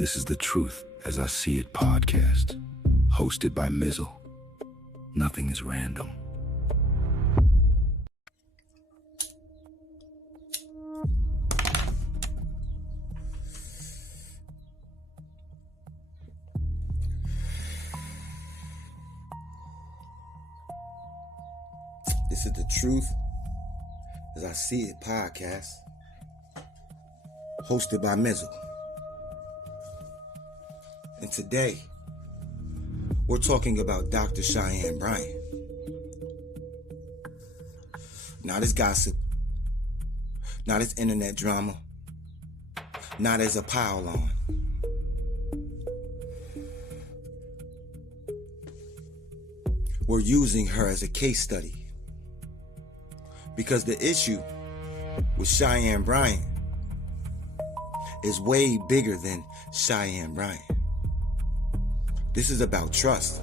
This is the Truth as I See It podcast, hosted by Mizal. Nothing is random. This is the Truth as I See It podcast, hosted by Mizal. And today, we're talking about Dr. Cheyenne Bryant. Not as gossip, not as internet drama, not as a pile on. We're using her as a case study. Because the issue with Cheyenne Bryant is way bigger than Cheyenne Bryant. This is about trust.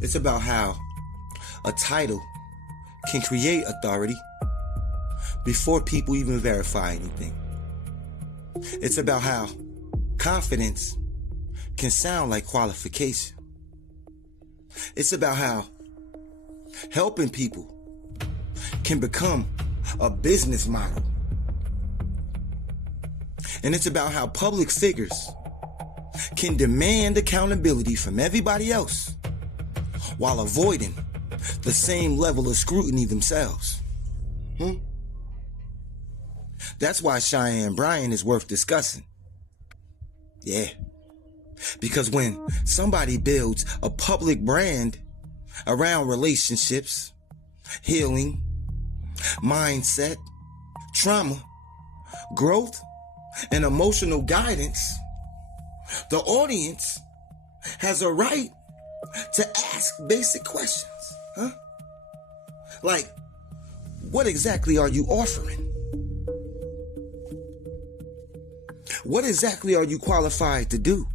It's about how a title can create authority before people even verify anything. It's about how confidence can sound like qualification. It's about how helping people can become a business model. And it's about how public figures can demand accountability from everybody else while avoiding the same level of scrutiny themselves. That's why Cheyenne Bryant is worth discussing. Yeah. Because when somebody builds a public brand around relationships, healing, mindset, trauma, growth, and emotional guidance, the audience has a right to ask basic questions. Like, what exactly are you offering? What exactly are you qualified to do?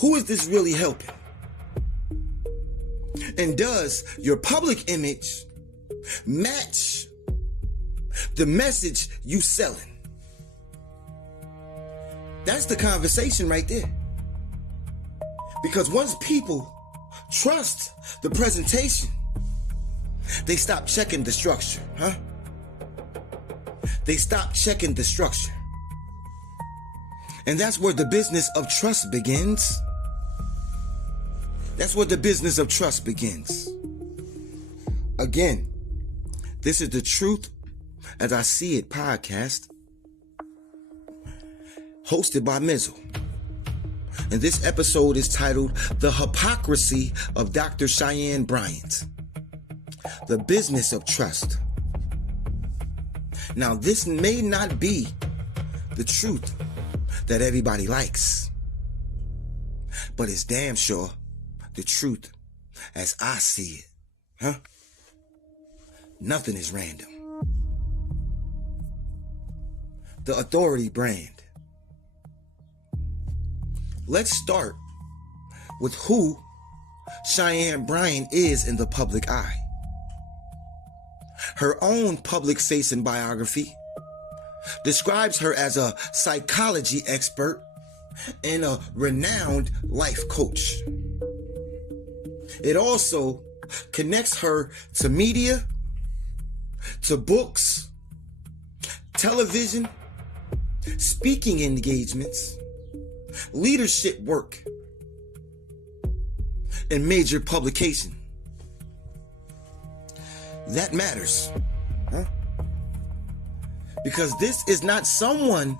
Who is this really helping? And does your public image match the message you selling? That's the conversation right there. Because once people trust the presentation, they stop checking the structure, They stop checking the structure. And that's where the business of trust begins. That's where the business of trust begins. Again, this is the Truth as I See It podcast, hosted by Mizal. And this episode is titled The Hypocrisy of Dr. Cheyenne Bryant, the Business of Trust. Now, this may not be the truth that everybody likes, but it's damn sure the truth as I see it. Nothing is random. The authority brand. Let's start with who Cheyenne Bryant is in the public eye. Her own public-facing biography describes her as a psychology expert and a renowned life coach. It also connects her to media, to books, television, speaking engagements, leadership work, and major publication. That matters, because this is not someone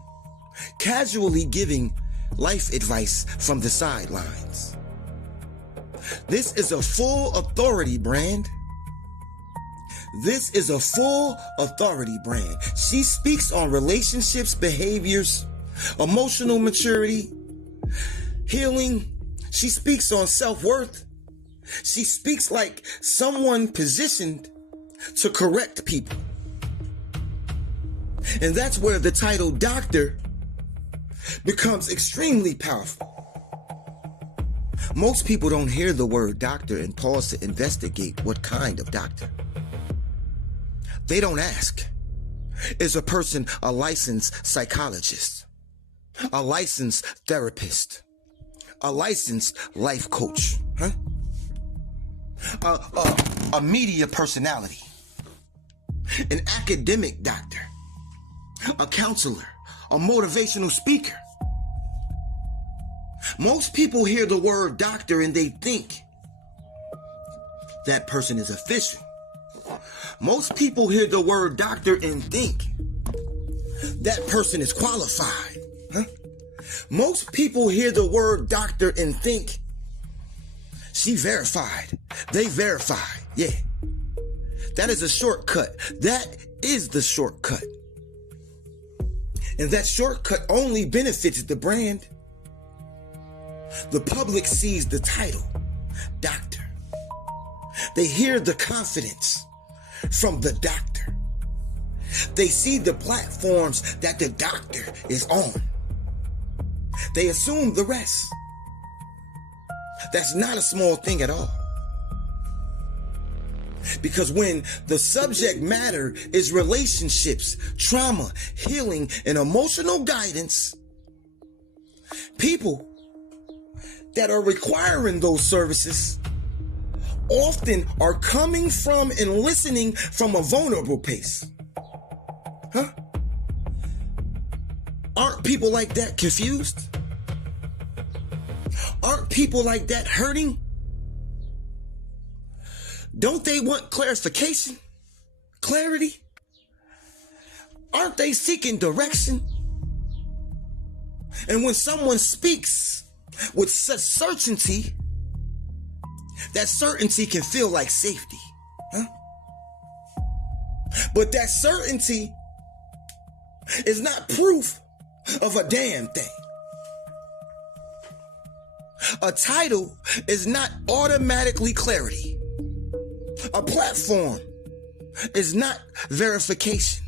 casually giving life advice from the sidelines. This is a full authority brand. This is a full authority brand. She speaks on relationships, behaviors, emotional maturity, healing. She speaks on self-worth. She speaks like someone positioned to correct people. And that's where the title doctor becomes extremely powerful. Most people don't hear the word doctor and pause to investigate what kind of doctor. They don't ask, is a person, a licensed psychologist, a licensed therapist, a licensed life coach, a media personality, an academic doctor, a counselor, a motivational speaker. Most people hear the word doctor and they think that person is official. Most people hear the word doctor and think that person is qualified. Most people hear the word doctor and think she verified. They verified. Yeah. That is a shortcut. That is the shortcut. And that shortcut only benefits the brand. The public sees the title, doctor. They hear the confidence from the doctor. They see the platforms that the doctor is on. They assume the rest. That's not a small thing at all. Because when the subject matter is relationships, trauma, healing, and emotional guidance, people that are requiring those services often are coming from and listening from a vulnerable place. Aren't people like that confused? Aren't people like that hurting? Don't they want clarification? Clarity? Aren't they seeking direction? And when someone speaks with such certainty, that certainty can feel like safety. But that certainty is not proof of a damn thing. A title is not automatically clarity. A platform is not verification.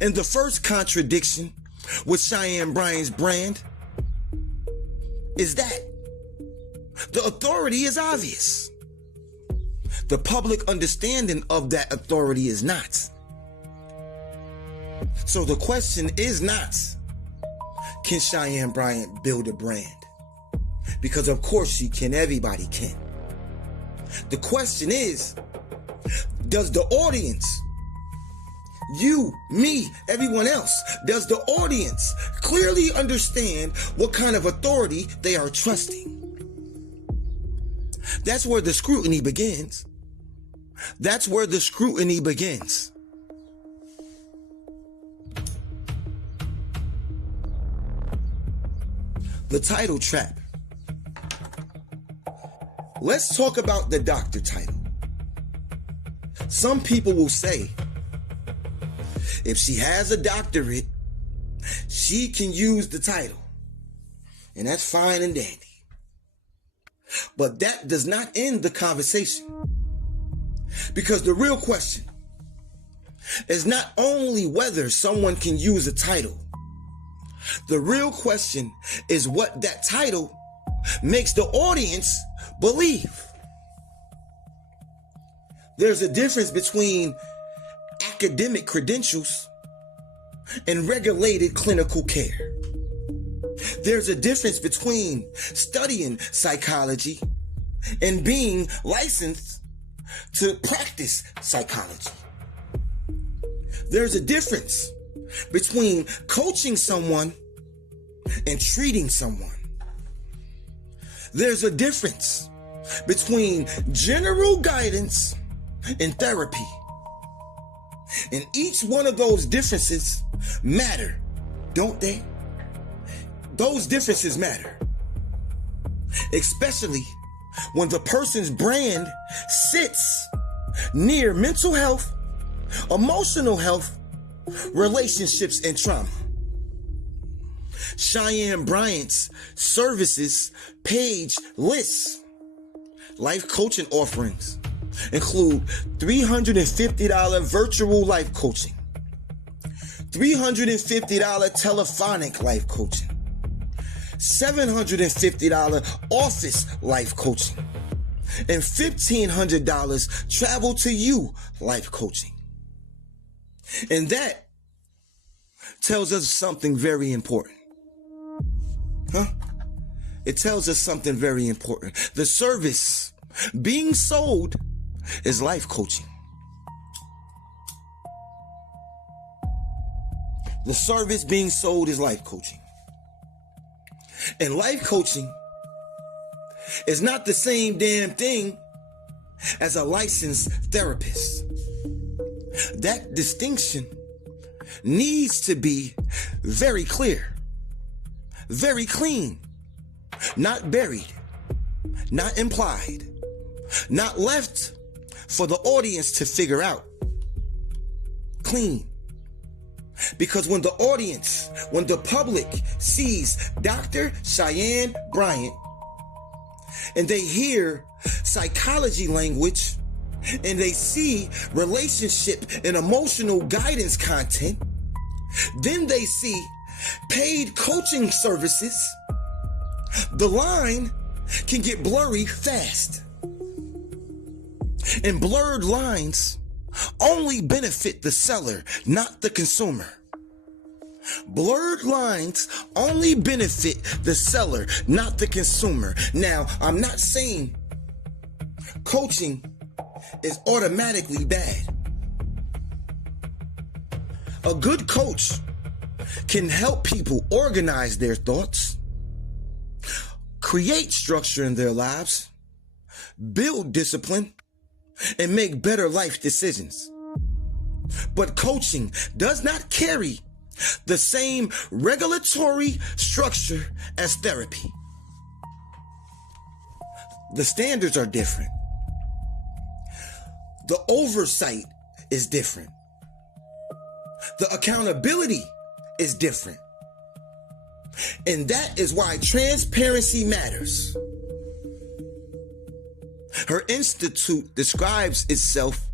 And the first contradiction with Cheyenne Bryant's brand is that the authority is obvious. The public understanding of that authority is not. So the question is not, can Cheyenne Bryant build a brand? Because of course she can, everybody can. The question is, does the audience, you, me, everyone else, does the audience clearly understand what kind of authority they are trusting? That's where the scrutiny begins. That's where the scrutiny begins. The title trap. Let's talk about the doctor title. Some people will say, if she has a doctorate, she can use the title. And that's fine and dandy. But that does not end the conversation. Because the real question is not only whether someone can use a title. The real question is what that title makes the audience believe. There's a difference between academic credentials and regulated clinical care. There's a difference between studying psychology and being licensed to practice psychology. There's a difference between coaching someone and treating someone. There's a difference between general guidance and therapy. And each one of those differences matter, don't they? Those differences matter. Especially when the person's brand sits near mental health, emotional health, relationships, and trauma. Cheyenne Bryant's services page lists life coaching offerings include $350 virtual life coaching, $350 telephonic life coaching, $750 office life coaching, and $1,500 travel to you life coaching. And that tells us something very important. It tells us something very important. The service being sold is life coaching. The service being sold is life coaching. And life coaching is not the same damn thing as a licensed therapist. That distinction needs to be very clear, very clean, not buried, not implied, not left for the audience to figure out. Clean. Because when the public sees Dr. Cheyenne Bryant and they hear psychology language and they see relationship and emotional guidance content, then they see paid coaching services, the line can get blurry fast. And blurred lines only benefit the seller, not the consumer. Blurred lines only benefit the seller, not the consumer. Now, I'm not saying coaching is automatically bad. A good coach can help people organize their thoughts, create structure in their lives, build discipline, and make better life decisions. But coaching does not carry the same regulatory structure as therapy. The standards are different. The oversight is different. The accountability is different. And that is why transparency matters. Her institute describes itself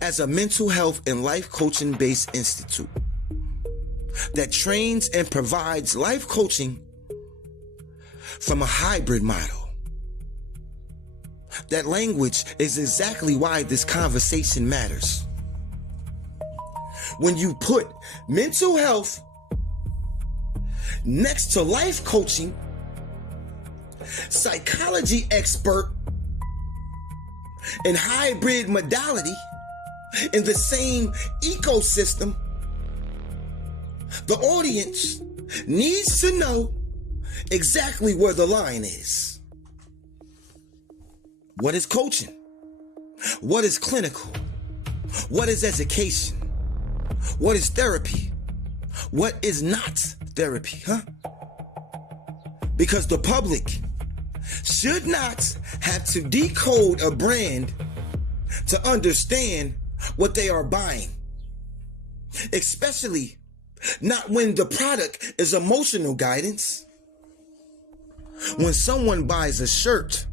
as a mental health and life coaching based institute that trains and provides life coaching from a hybrid model. That language is exactly why this conversation matters. When you put mental health next to life coaching, psychology expert, and hybrid modality in the same ecosystem, the audience needs to know exactly where the line is. What is coaching? What is clinical? What is education? What is therapy? What is not therapy, Because the public should not have to decode a brand to understand what they are buying. Especially not when the product is emotional guidance. When someone buys a shirt,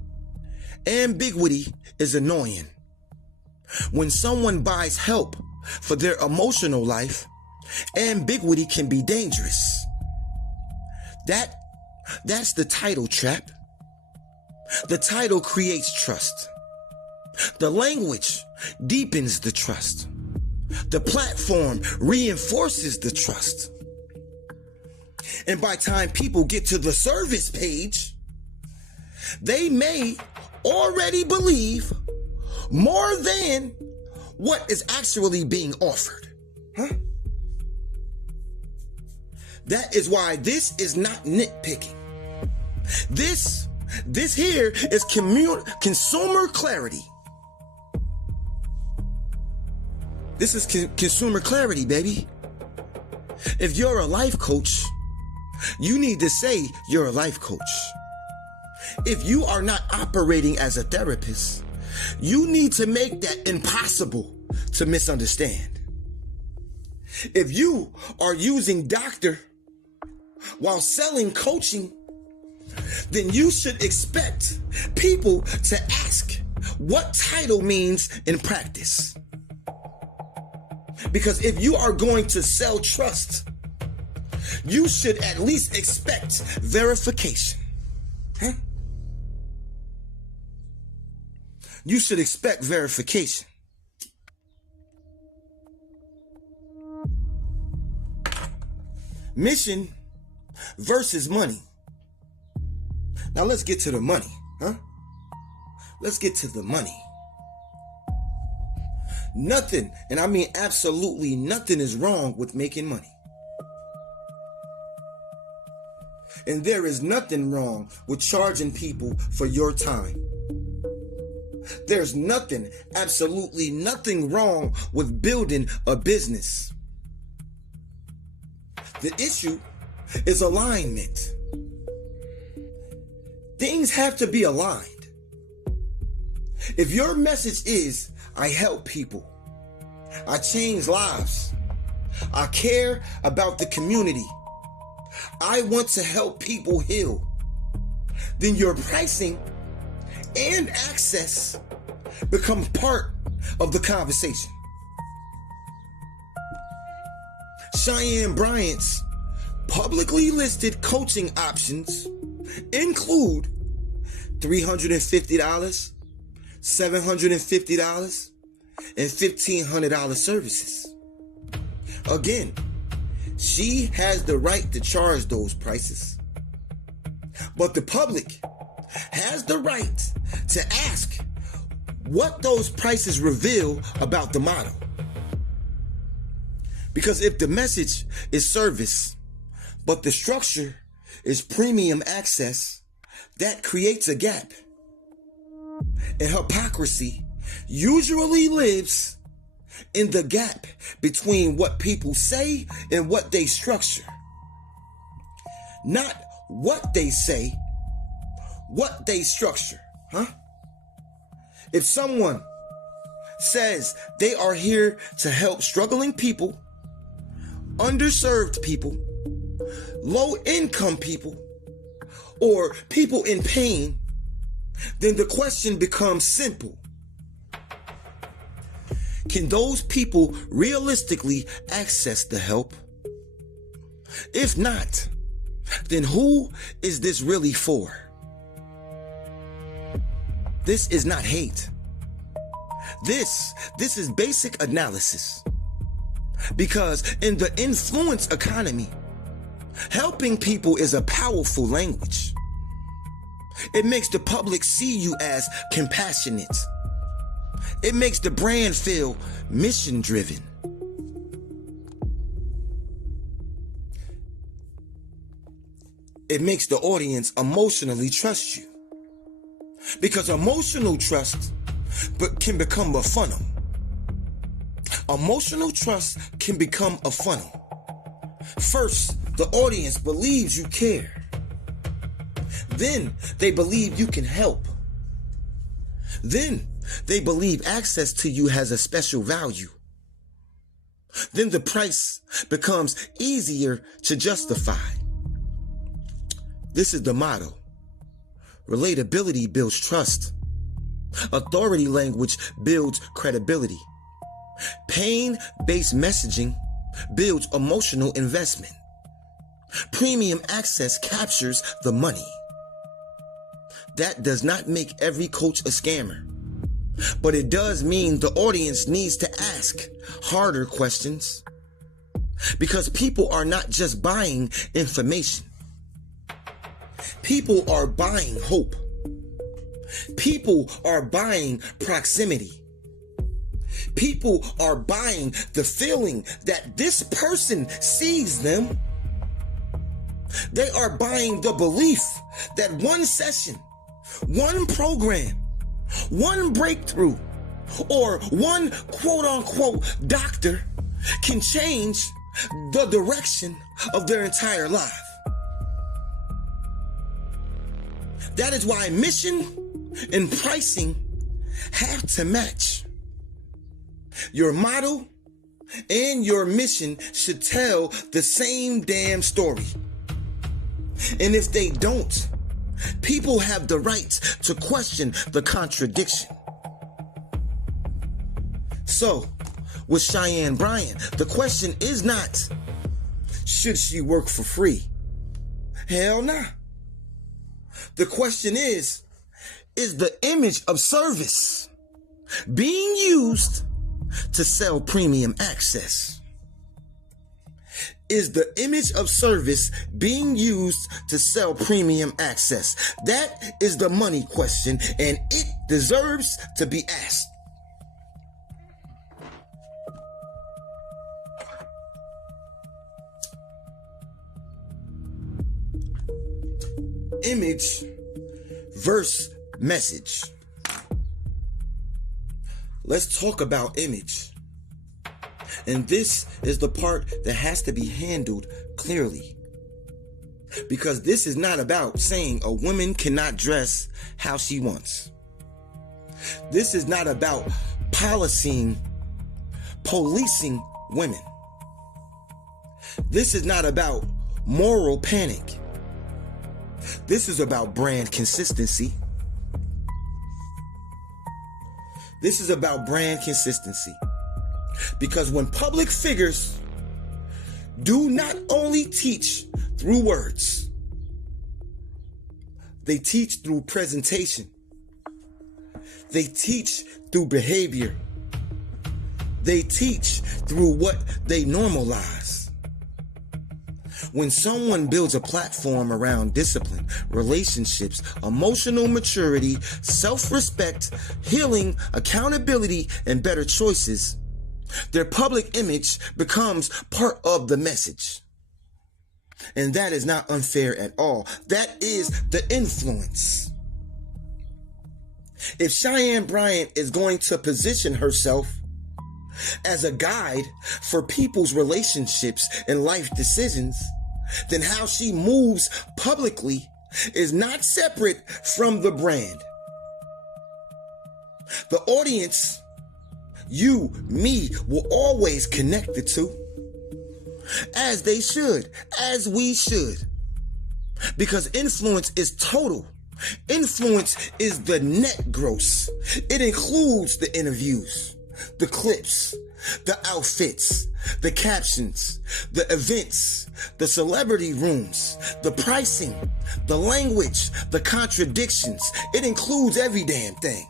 ambiguity is annoying. When someone buys help for their emotional life, ambiguity can be dangerous. That's the title trap. The title creates trust. The language deepens the trust. The platform reinforces the trust. And by the time people get to the service page, they may already believe more than what is actually being offered. That is why this is not nitpicking. This here is consumer clarity. This is consumer clarity, baby. If you're a life coach, you need to say you're a life coach. If you are not operating as a therapist, you need to make that impossible to misunderstand. If you are using doctor while selling coaching, then you should expect people to ask what title means in practice. Because if you are going to sell trust, you should at least expect verification. You should expect verification. Mission versus money. Now let's get to the money, huh? Let's get to the money. Nothing, and I mean absolutely nothing, is wrong with making money. And there is nothing wrong with charging people for your time. There's nothing, absolutely nothing wrong with building a business. The issue is alignment. Things have to be aligned. If your message is, I help people, I change lives, I care about the community, I want to help people heal, then your pricing and access becomes part of the conversation. Cheyenne Bryant's publicly listed coaching options include $350, $750, and $1,500 services. Again, she has the right to charge those prices, but the public has the right to ask what those prices reveal about the model. Because if the message is service, but the structure is premium access, that creates a gap. And hypocrisy usually lives in the gap between what people say and what they structure. Not what they say, what they structure, huh? If someone says they are here to help struggling people, underserved people, low-income people, or people in pain, then the question becomes simple. Can those people realistically access the help? If not, then who is this really for? This is not hate. This is basic analysis. Because in the influence economy, helping people is a powerful language. It makes the public see you as compassionate. It makes the brand feel mission-driven. It makes the audience emotionally trust you. Because emotional trust can become a funnel. Emotional trust can become a funnel. First, the audience believes you care. Then they believe you can help. Then they believe access to you has a special value. Then the price becomes easier to justify. This is the motto. Relatability builds trust. Authority language builds credibility. Pain-based messaging builds emotional investment. Premium access captures the money. That does not make every coach a scammer, but it does mean the audience needs to ask harder questions, because people are not just buying information. People are buying hope. People are buying proximity. People are buying the feeling that this person sees them. They are buying the belief that one session, one program, one breakthrough, or one quote-unquote doctor can change the direction of their entire life. That is why mission and pricing have to match. Your model and your mission should tell the same damn story. And if they don't, people have the right to question the contradiction. So, with Cheyenne Bryant, the question is not, should she work for free? Hell nah. The question is the image of service being used to sell premium access? is the image of service being used to sell premium access? That is the money question, and it deserves to be asked. Image versus message. Let's talk about image. And this is the part that has to be handled clearly. Because this is not about saying a woman cannot dress how she wants. This is not about policing women. This is not about moral panic. This is about brand consistency. This is about brand consistency. Because when public figures do not only teach through words, they teach through presentation. They teach through behavior. They teach through what they normalize. When someone builds a platform around discipline, relationships, emotional maturity, self-respect, healing, accountability, and better choices, their public image becomes part of the message. And that is not unfair at all. That is the influence. If Cheyenne Bryant is going to position herself as a guide for people's relationships and life decisions, then how she moves publicly is not separate from the brand. The audience, you, me, will always connect the two, as they should, as we should, because influence is total. Influence is the net gross. It includes the interviews, the clips, the outfits, the captions, the events, the celebrity rooms, the pricing, the language, the contradictions. It includes every damn thing.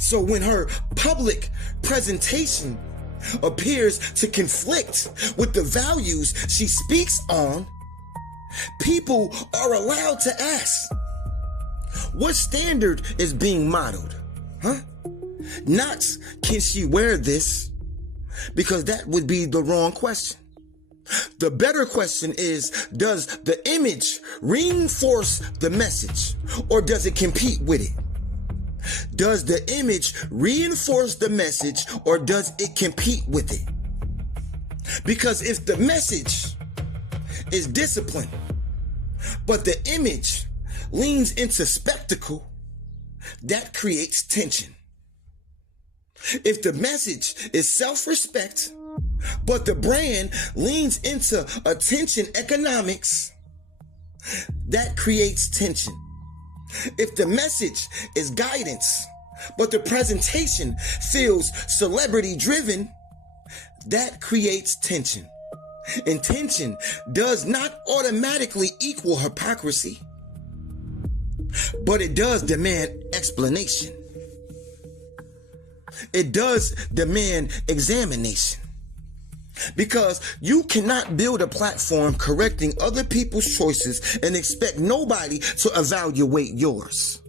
So when her public presentation appears to conflict with the values she speaks on, people are allowed to ask, what standard is being modeled? Not, can she wear this? Because that would be the wrong question. The better question is, does the image reinforce the message, or does it compete with it? Does the image reinforce the message, or does it compete with it? Because if the message is discipline, but the image leans into spectacle, that creates tension. If the message is self-respect, but the brand leans into attention economics, that creates tension. If the message is guidance, but the presentation feels celebrity driven, that creates tension. And tension does not automatically equal hypocrisy, but it does demand explanation. It does demand examination. Because you cannot build a platform correcting other people's choices and expect nobody to evaluate yours.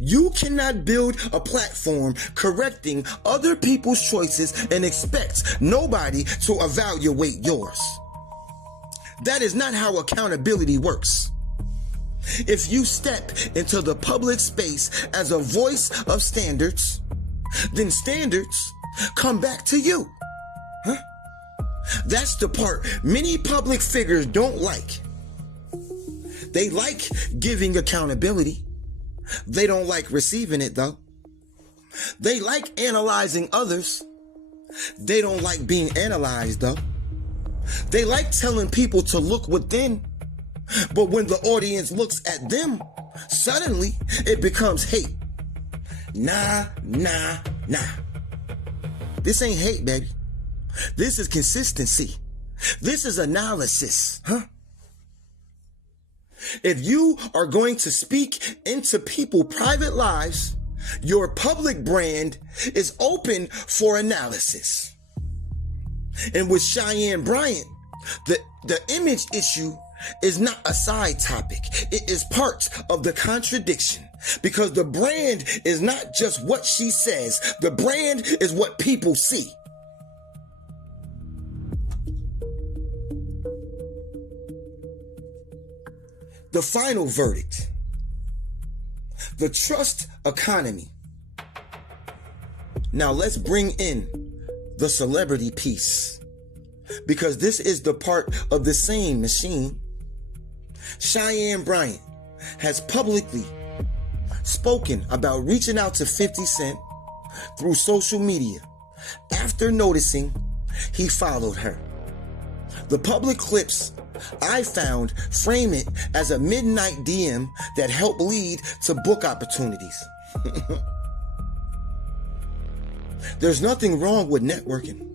You cannot build a platform correcting other people's choices and expect nobody to evaluate yours. That is not how accountability works. If you step into the public space as a voice of standards, then standards come back to you. That's the part many public figures don't like. They like giving accountability. They don't like receiving it, though. They like analyzing others. They don't like being analyzed, though. They like telling people to look within. But when the audience looks at them, suddenly it becomes hate. Nah. This ain't hate, baby. This is consistency. This is analysis, If you are going to speak into people's private lives, your public brand is open for analysis. And with Cheyenne Bryant, The image issue is not a side topic. It is part of the contradiction, because the brand is not just what she says. The brand is what people see. The final verdict. The trust economy. Now let's bring in the celebrity piece, because this is the part of the same machine. Cheyenne Bryant has publicly spoken about reaching out to 50 Cent through social media after noticing he followed her. The public clips I found frame it as a midnight DM that helped lead to book opportunities. There's nothing wrong with networking.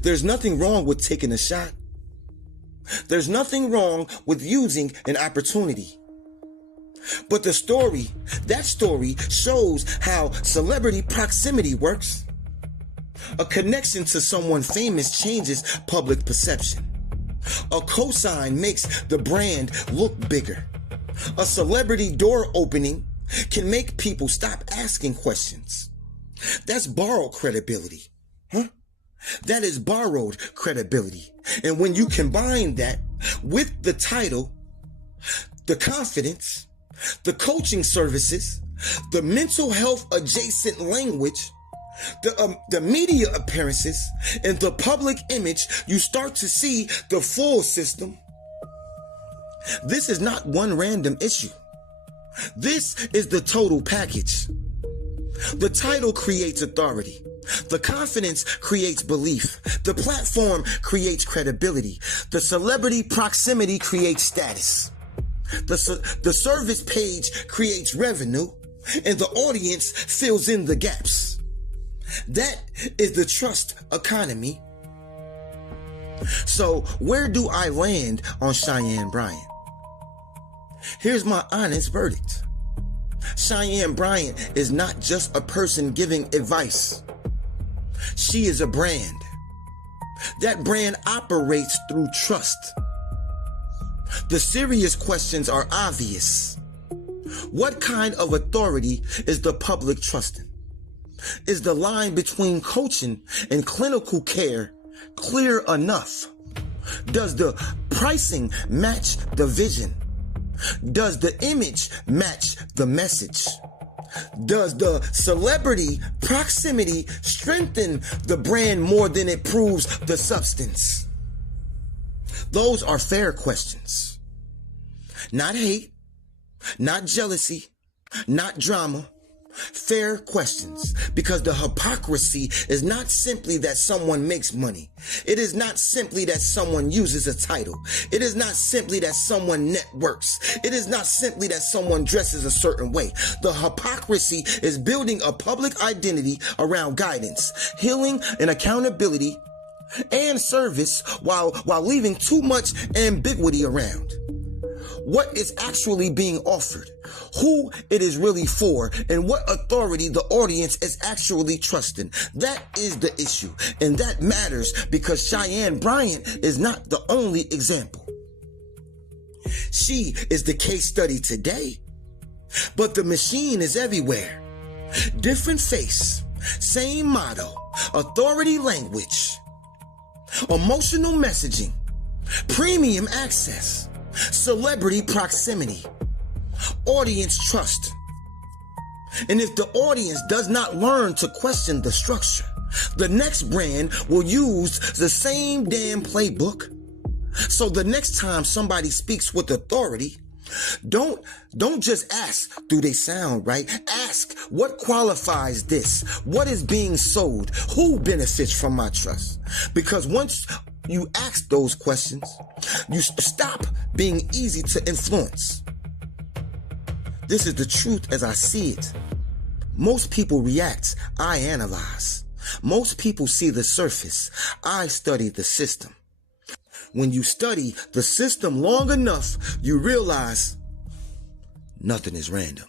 There's nothing wrong with taking a shot. There's nothing wrong with using an opportunity. But that story shows how celebrity proximity works. A connection to someone famous changes public perception. A cosign makes the brand look bigger. A celebrity door opening can make people stop asking questions. That's borrowed credibility. That is borrowed credibility. And when you combine that with the title, the confidence, the coaching services, the mental health adjacent language, the media appearances, and the public image, you start to see the full system. This is not one random issue. This is the total package. The title creates authority. The confidence creates belief. The platform creates credibility. The celebrity proximity creates status. The service page creates revenue, and the audience fills in the gaps. That is the trust economy. So where do I land on Cheyenne Bryant? Here's my honest verdict. Cheyenne Bryant is not just a person giving advice. She is a brand. That brand operates through trust. The serious questions are obvious. What kind of authority is the public trusting? Is the line between coaching and clinical care clear enough? Does the pricing match the vision? Does the image match the message? Does the celebrity proximity strengthen the brand more than it proves the substance? Those are fair questions. Not hate, not jealousy, not drama. Fair questions, because the hypocrisy is not simply that someone makes money. It is not simply that someone uses a title. It is not simply that someone networks. It is not simply that someone dresses a certain way. The hypocrisy is building a public identity around guidance, healing, and accountability and service while leaving too much ambiguity around. What is actually being offered, who it is really for, and what authority the audience is actually trusting. That is the issue, and that matters because Cheyenne Bryant is not the only example. She is the case study today, but the machine is everywhere. Different face, same motto, authority language, emotional messaging, premium access, celebrity proximity, audience trust. And if the audience does not learn to question the structure, the next brand will use the same damn playbook. So the next time somebody speaks with authority, don't just ask, do they sound right? Ask, what qualifies this? What is being sold? Who benefits from my trust? Because once you ask those questions, you stop being easy to influence. This is the truth as I see it. Most people react, I analyze. Most people see the surface, I study the system. When you study the system long enough, you realize nothing is random.